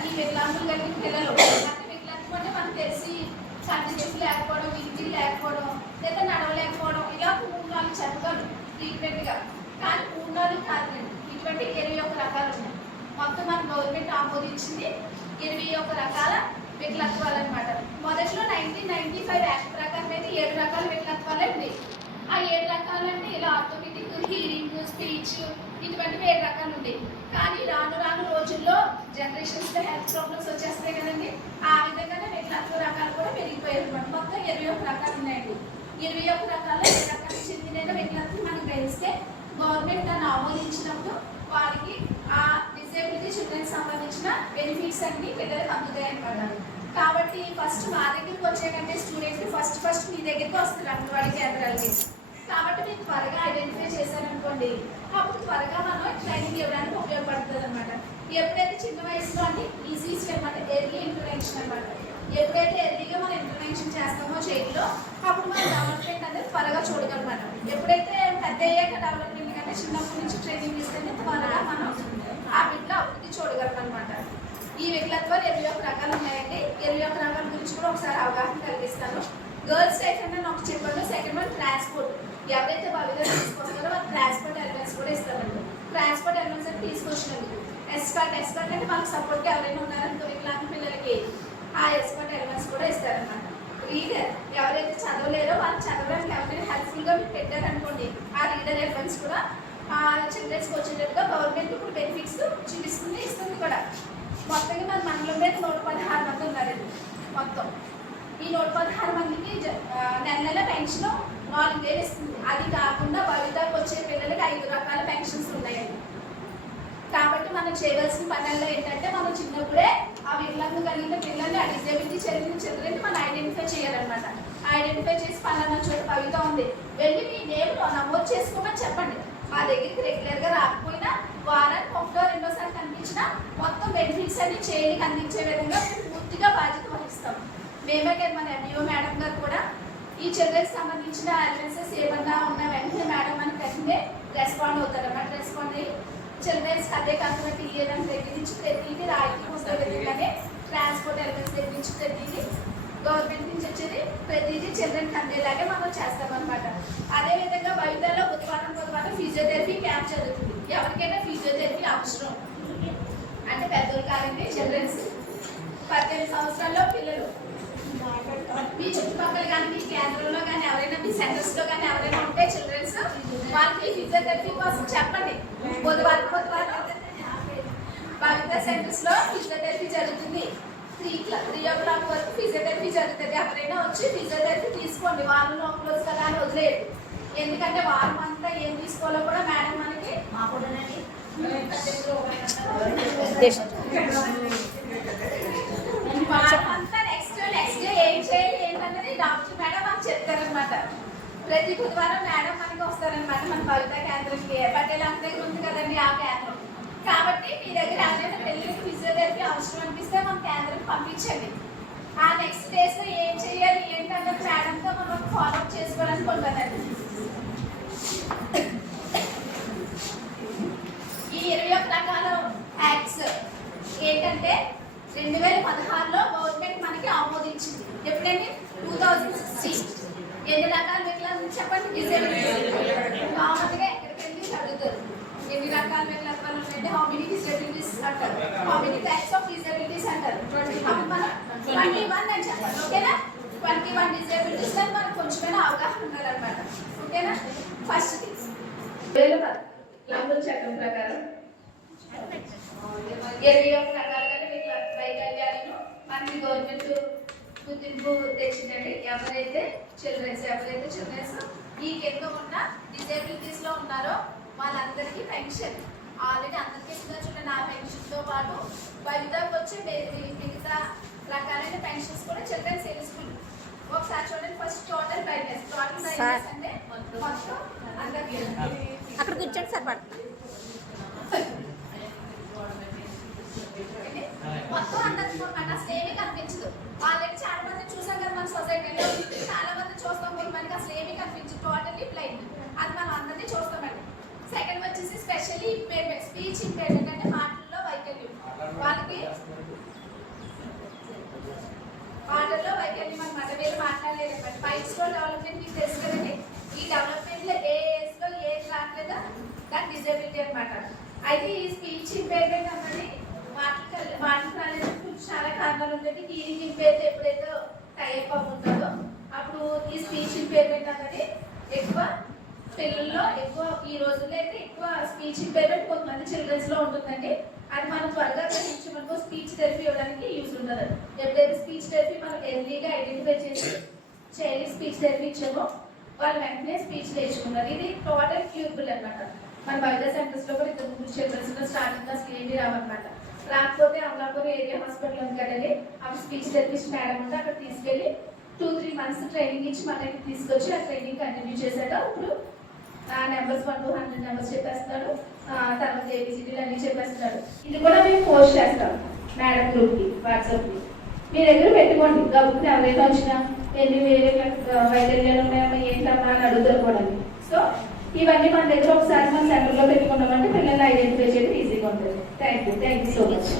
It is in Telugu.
ఈ వికలాంగులు కలిగిన పిల్లలు అంటే అంటే మనకు తెలిసి కంటి చూపు లేకపోవడం ఇంటి లేకపోవడం లేదా నడవలేకపోవడం ఇలా మూడు నాలుగు చెప్పగలరు ట్రీట్మెంట్గా కానీ మూడు నాలుగు కాదండి ఇటువంటి ఇరవై ఒక రకాలు ఉన్నాయి. మొత్తం మన గవర్నమెంట్ ఆమోదించింది ఇరవై ఒక రకాల వికలత్వాలు అనమాట మొదట్లో నైన్టీన్ నైన్టీ ఫైవ్ యాక్ట్ ప్రకారం అయితే ఏడు రకాల వికలత్వాలు ఉన్నాయి ఆ ఏడు రకాలంటే ఇలా ఆటోమేటిక్ హీరింగ్ స్పీచ్ ఇటువంటివి ఏడు రకాలు ఉండేవి కానీ రాను రాను జనరేషన్స్లో హెల్త్ ప్రాబ్లమ్స్ వచ్చేస్తాయి కదండి. ఆ విధంగానే మిగతా రకాలు కూడా పెరిగిపోయాయి అనమాట మొత్తం ఇరవై ఒక రకాలు ఉన్నాయండి. ఇరవై ఒక రకాల ఏ రకాలకు చెందిన వికలాంగులు మనకి గ్రహిస్తే గవర్నమెంట్ దాన్ని ఆమోదించినప్పుడు వారికి ఆ డిసేబిలిటీ చిల్డ్రన్ సంబంధించిన బెనిఫిట్స్ అన్ని పిల్లలకు అందుతాయి అనమాట కాబట్టి ఫస్ట్ మా దగ్గరికి వచ్చేటంటే స్టూడెంట్ ఫస్ట్ ఫస్ట్ మీ దగ్గరికి వస్తారు అంగన్వాడీ కేంద్రాలకి. కాబట్టి మీరు త్వరగా ఐడెంటిఫై చేశారనుకోండి అప్పుడు త్వరగా మనం ట్రైనింగ్ ఇవ్వడానికి ఉపయోగపడుతుంది ఎప్పుడైతే చిన్న వయసులో అంటే ఈజీ అనమాట ఎర్లీ ఇంటర్వెన్షన్ అనమాట. ఎప్పుడైతే ఎర్లీగా మనం ఇంటర్వెన్షన్ చేస్తామో చేతిలో అప్పుడు మన డెవలప్మెంట్ అనేది త్వరగా చూడగలమాట ఎప్పుడైతే పెద్ద అయ్యాక డెవలప్మెంట్ కంటే చిన్నప్పటి నుంచి ట్రైనింగ్ ఇస్తేనే త్వరగా మనం ఆ బిడ్డలో అభివృద్ధి చూడగలం అనమాట ఈ వికలత్వాలు ఇరవై ఒక రకాలు ఉన్నాయండి. ఇరవై ఒక రకాల గురించి కూడా ఒకసారి అవగాహన కలిగిస్తాను. గర్ల్స్ లైఫ్ అంటే నాకు చెప్పండి సెకండ్ వన్ ట్రాన్స్పోర్ట్ ఎవరైతే బాగా తీసుకొస్తారో వాళ్ళు ట్రాన్స్పోర్ట్ అలవెన్స్ కూడా ఇస్తారండి ట్రాన్స్పోర్ట్ ఎలిమెంట్స్ అని తీసుకొచ్చినందుకు ఎస్కాట్ ఎస్కాట్ అంటే మనకు సపోర్ట్గా ఎవరైనా ఉన్నారనుకో వికలాంగ పిల్లలకి ఆ ఎస్కాట్ అలవెన్స్ కూడా ఇస్తారనమాట రీడర్ ఎవరైతే చదవలేరో వాళ్ళు చదవడానికి ఎవరైనా హెల్ప్ఫుల్గా మీరు పెట్టారనుకోండి ఆ రీడర్ అలవెన్స్ కూడా ఆ చిల్డ్రన్స్కి వచ్చేటట్టుగా గవర్నమెంట్ ఇప్పుడు బెనిఫిట్స్ చూపిస్తుంది ఇస్తుంది కూడా. మొత్తంగా మన మండలం మీద నూట పదహారు మంది ఉన్నారండి మొత్తం. ఈ నూట పదహారు మందికి జ- నెల నెల పెన్షన్ నాలుగు వేలు ఇస్తుంది. అది కాకుండా భవితకు వచ్చే పిల్లలకి ఐదు రకాల పెన్షన్స్ ఉన్నాయండి. చేయవలసిన పనుల్లో ఏంటంటే మనం చిన్నప్పుడే ఆ వికలాంగం కలిగిన పిల్లల్ని ఆ డిజేబిలిటీ చెందిన చిల్డ్రన్ మనం ఐడెంటిఫై చేయాలన్నమాట. ఐడెంటిఫై చేసి పలానా చోట కవిత ఉంది. వెళ్ళి మీ నేమ్ నమోదు చేసుకోమని చెప్పండి. మా దగ్గరికి రెగ్యులర్గా రాకపోయినా వారానికి ఒకటో రెండోసారి కనిపించినా మొత్తం బెనిఫిట్స్ అన్ని చేయడానికి అందించే విధంగా పూర్తిగా బాధ్యత వహిస్తాం. మేమే కాదు మన ఎంఈఓ మేడం గారు కూడా. ఈ చిల్డ్రన్స్ సంబంధించిన అలవెన్సెస్ ఏమన్నా ఉన్న వెంటనే మేడం మనకి వెంటనే రెస్పాండ్ అవుతారు. అన్నమాట రెస్పాండ్ అయ్యి చిల్డ్రన్స్ అదే కాకుండా టీఏఎం దగ్గర నుంచి ప్రతిదీ రాయకుండానే ట్రాన్స్పోర్ట్ అలవెన్స్ దగ్గర నుంచి ప్రతిదీ గవర్నమెంట్ నుంచి వచ్చేది ప్రతిదీ చిల్డ్రన్ అందేలాగే మనం చేస్తాం అనమాట అదేవిధంగా వైద్యాల్లో బుధవారం బుధవారం ఫిజియోథెరపీ క్యాంప్ జరుగుతుంది. ఎవరికైనా ఫిజియోథెరపీ అవసరం. అంటే పెద్దలు కాదండి చిల్డ్రన్స్. పద్దెనిమిది సంవత్సరాల్లో పిల్లలు. మీ చుట్టుపక్కల కానీ మీ కేంద్రంలో కానీ ఎవరైనా మీ సెంటర్స్లో కానీ ఎవరైనా ఉంటే చిల్డ్రన్స్ వాళ్ళకి ఫిజియోథెరపీ కోసం చెప్పండి బుధవారం బుధవారం భవిత సెంటర్స్లో ఫిజియోథెరపీ జరుగుతుంది. త్రీ త్రీ ఓ క్లాక్ వరకు ఫిజియోథెరపీ జరుగుతుంది. ఎవరైనా వచ్చి ఫిజియోథెరపీ తీసుకోండి. వాళ్ళు లోపల కదా అని వదిలేదు ఎందుకంటే వారం అంతా ఏం తీసుకోవాలో కూడా మేడం మనకి వారమంతా నెక్స్ట్ నెక్స్ట్ డే ఏం చేయాలి ఏంటన్నది డాక్టర్ మేడం మాకు చెప్తారనమాట ప్రతి బుధవారం మేడం మనకి వస్తారనమాట మన భవిత కేంద్రంకి పటేల్ దగ్గర ఉంది కదండి ఆ కేంద్రం కాబట్టి మీ దగ్గర ఎవరైనా పిల్లలకి ఫిజియోథెరపీ అవసరం అనిపిస్తే మన కేంద్రం పంపించండి. ఆ నెక్స్ట్ డేస్లో ఏం చేయాలి ఏంటన్నది మేడంతో మనం ఫాలో అప్ చేసుకోవడానికి ఉంటుందండి ఈ ఇరవై ఒక రకాల యాక్ట్స్ ఏంటంటే రెండు వేల పదహారులో గవర్నమెంట్ మనకి ఆమోదించింది. ఎప్పుడండి? టూ థౌజండ్ సిక్స్టీన్ ఎన్ని రకాల వికలాంగులు చెప్పండి? డిసేబిలిటీస్ కామన్గా ఎక్కడికి వెళ్ళి అడుగుతారు ఎన్ని రకాల వికలాంగాలు ఉన్నాయంటే హౌ మెనీ డిసేబిలిటీస్ అంటారు how many types of disabilities అంటారు అప్పుడు మనం ట్వంటీ వన్ అని చెప్పండి ఓకేనా ట్వంటీ వన్ డిసేబిలిటీస్ అని మనకు కొంచెమైనా అవగాహన ఉండాలన్నమాట. ఓకేనా? ఫస్ట్ వేల చట్టం ప్రకారం. ఇరవై ఒక రకాలుగా మీకు వైకల్యాలను మనకి గవర్నమెంట్ గుర్తింపు తెచ్చిందండి. ఎవరైతే చిల్డ్రన్స్ ఎవరైతే చిల్డ్రన్స్ ఈ కింద ఉన్న డిసేబిలిటీస్లో ఉన్నారో వాళ్ళందరికీ పెన్షన్ ఆల్రెడీ అందరికీ ఇస్తున్నా చూడండి ఆ పెన్షన్తో పాటు బయటకు వచ్చే మిగతా రకాలైన పెన్షన్స్ కూడా చిల్డ్రన్స్ తెలుసుకుంటారు ఒకసారి చూడండి first total brightness total brightness అంటే మొత్తం అందరికీ. అక్కడ కూర్చోండి సార్ పడుతుంది మొత్తం అందరికి అనమాట అసలు ఏమీ కనిపించదు ఆల్రెడీ చాలా మంది చూసాం కదా మన సొసైటీలో చాలా మంది చూస్తాం మనకి అసలు ఏమీ కనిపించదు టోటల్లీ బ్లైండ్ అది మనం అందరినీ చూస్తామండి సెకండ్ వచ్చేసి స్పెషల్లీ ఇంపేర్మెంట్ స్పీచ్ ఇంపేర్మెంట్ అంటే మాటల్లో వైకల్యం వాళ్ళకి మనకి వాటర్లో వైకల్యం అనమాట మీరు మాట్లాడలేదు డెవలప్మెంట్ మీకు తెలుసు కదండి ఈ డెవలప్మెంట్లో ఏ ఏజ్లో ఏజ్ దాని డిజబిలిటీ అనమాట। అయితే ఈ స్పీచ్ ఇంపేర్మెంట్ అన్నది మాటలు మాట్లాడేందుకు చాలా కారణాలు ఉంటాయి. హీరింగ్ ఇంపేర్మెంట్ ఎప్పుడైతే టైప్ అవుతుందో అప్పుడు ఈ స్పీచ్ ఇంపేర్మెంట్ అన్నది ఎక్కువ పిల్లల్లో ఎక్కువ ఈ రోజుల్లో అయితే ఎక్కువ స్పీచ్ ఇంపేర్మెంట్ కొంతమంది చిల్డ్రన్స్లో ఉంటుందండి. అది మనం త్వరగా గ్రహించమనుకో స్పీచ్ థెరపీ ఇవ్వడానికి యూజ్ ఉంటుంది ఎప్పుడైతే స్పీచ్ థెరపీ మనం ఎర్లీగా ఐడెంటిఫై చేసి చైల్డ్ స్పీచ్ థెరపీ వాళ్ళు వెంటనే స్పీచ్ నేర్చుకున్నారు. ఇది టోటల్ క్యూబుల్ అనమాట మన బయట సెంటర్స్లో కూడా ఇద్దరు ముగ్గురు చిల్డ్రన్స్ స్టార్టింగ్ అసలు ఏమీ రావన్నమాట. రాకపోతే అమలాపూర్ ఏరియా హాస్పిటల్ ఉంది కదండి అప్పుడు స్పీచ్ థెరపిస్ట్ మేడం ఉంటే అక్కడ తీసుకెళ్ళి టూ త్రీ మంత్స్ ట్రైనింగ్ ఇచ్చి మన దగ్గర తీసుకొచ్చి ఆ ట్రైనింగ్ కంటిన్యూ చేశాక ఇప్పుడు ఆ numbers one two hundred numbers చెప్పేస్తున్నాడు. తర్వాత ఏబిసిడీలు అన్ని చెప్పేస్తున్నాడు. ఇది కూడా మేము పోస్ట్ చేస్తాం మేడం గ్రూప్కి. మీ దగ్గర పెట్టుకోండి. కాబట్టి ఎవరైనా వచ్చినా ఎన్ని వేరే వైద్యాలు ఉన్నాయమ్మా ఏంటమ్మా అని అడుగుతారు కూడా. సో ఇవన్నీ మన దగ్గర ఒకసారి మన సెంటర్లో పెట్టుకున్నామంటే పిల్లల్ని ఐడెంటిఫై చేయడం ఈజీగా ఉంటుంది. Thank you thank you so much